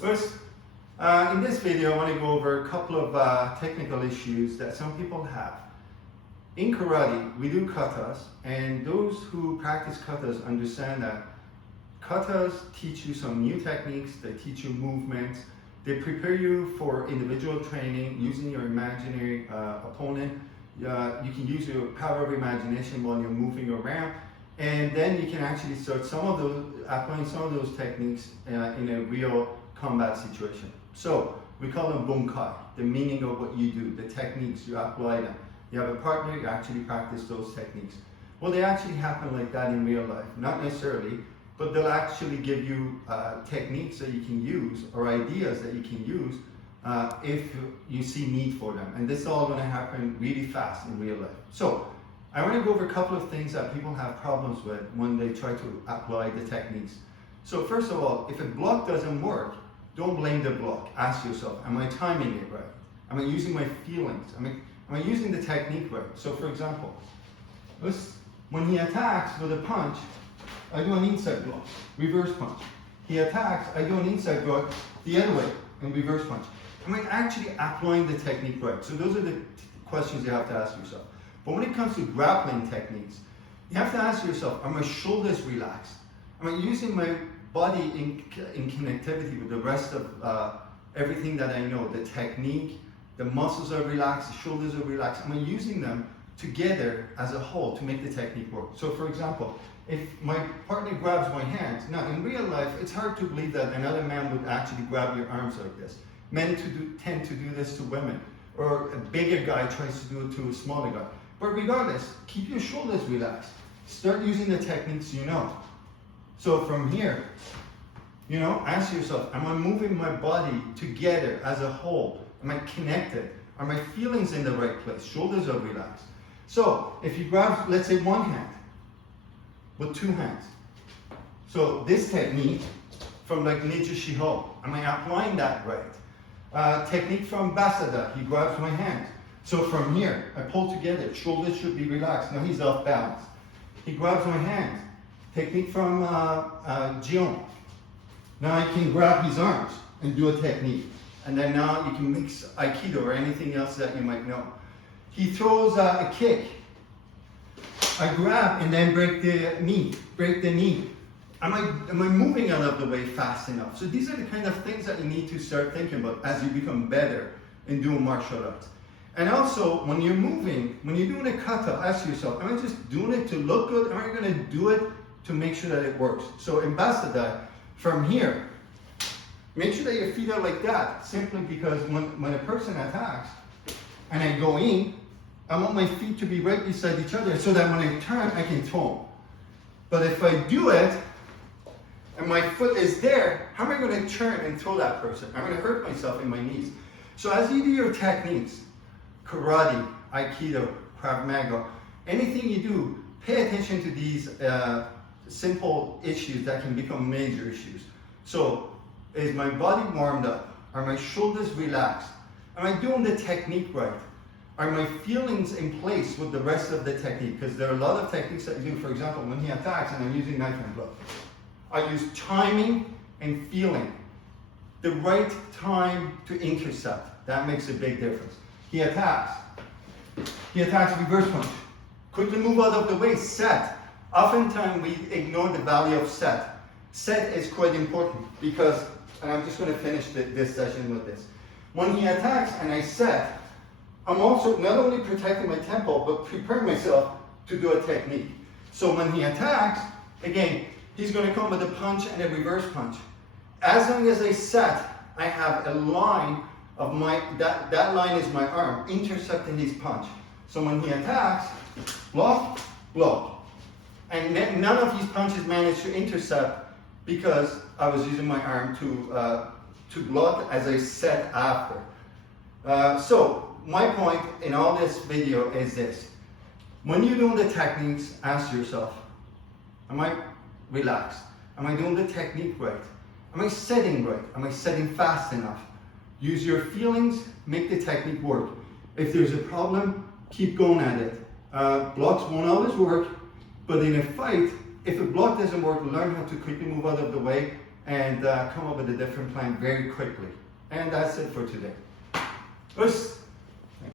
First, in this video, I want to go over a couple of technical issues that some people have. In karate, we do katas, and those who practice katas understand that katas teach you some new techniques, they teach you movements, they prepare you for individual training using your imaginary opponent. You can use your power of imagination while you're moving around, and then you can actually start applying some of those techniques in a real combat situation. So we call them bunkai, the meaning of what you do, the techniques, you apply them. You have a partner, you actually practice those techniques. Well, they actually happen like that in real life, not necessarily, but they'll actually give you techniques that you can use or ideas that you can use if you see need for them. And this is all going to happen really fast in real life. So I want to go over a couple of things that people have problems with when they try to apply the techniques. So first of all, if a block doesn't work, don't blame the block. Ask yourself, am I timing it right? Am I using my feelings? Am I using the technique right? So for example, when he attacks with a punch, I do an inside block, reverse punch. He attacks, I do an inside block the other way, and reverse punch. Am I actually applying the technique right? So those are the questions you have to ask yourself. But when it comes to grappling techniques, you have to ask yourself, are my shoulders relaxed? Am I using my body in connectivity with the rest of everything that I know? The technique, the muscles are relaxed, the shoulders are relaxed. Am I using them together as a whole to make the technique work? So for example, if my partner grabs my hands, now in real life, it's hard to believe that another man would actually grab your arms like this. Men tend to do this to women, or a bigger guy tries to do it to a smaller guy. But regardless, keep your shoulders relaxed. Start using the techniques you know. So from here, ask yourself, am I moving my body together as a whole? Am I connected? Are my feelings in the right place? Shoulders are relaxed. So if you grab, let's say, one hand with two hands. So this technique from like Ninja Shiho, am I applying that right? Technique from Basada, he grabs my hand. So from here, I pull together, shoulders should be relaxed. Now he's off balance. He grabs my hand. Technique from Jion. Now I can grab his arms and do a technique. And then now you can mix Aikido or anything else that you might know. He throws a kick. I grab and then break the knee. Am I moving out of the way fast enough? So these are the kind of things that you need to start thinking about as you become better in doing martial arts. And also, when you're moving, when you're doing a kata, ask yourself, am I just doing it to look good? Am I going to do it to make sure that it works? So in Basada, from here, make sure that your feet are like that, simply because when a person attacks and I go in, I want my feet to be right beside each other so that when I turn, I can throw them. But if I do it, and my foot is there, how am I going to turn and throw that person? I'm going to hurt myself in my knees. So as you do your techniques, karate, aikido, krav maga, anything you do, pay attention to these simple issues that can become major issues. So, is my body warmed up? Are my shoulders relaxed? Am I doing the technique right? Are my feelings in place with the rest of the technique? Because there are a lot of techniques that you do. For example, when he attacks and I'm using knife and blow, I use timing and feeling. The right time to intercept. That makes a big difference. He attacks. He attacks, reverse punch. Quickly move out of the way, set. Oftentimes we ignore the value of set. Set is quite important because, and I'm just going to finish this session with this. When he attacks and I set, I'm also not only protecting my tempo, but preparing myself to do a technique. So when he attacks, again, he's going to come with a punch and a reverse punch. As long as I set, I have a line of that line is my arm, intercepting his punch. So when he attacks, block, blow. And none of his punches managed to intercept because I was using my arm to block as I set after. So my point in all this video is this. When you're doing the techniques, ask yourself, am I relaxed? Am I doing the technique right? Am I setting right? Am I setting fast enough? Use your feelings, make the technique work. If there's a problem, keep going at it. Blocks won't always work, but in a fight, if a block doesn't work, learn how to quickly move out of the way and come up with a different plan very quickly. And that's it for today. Us.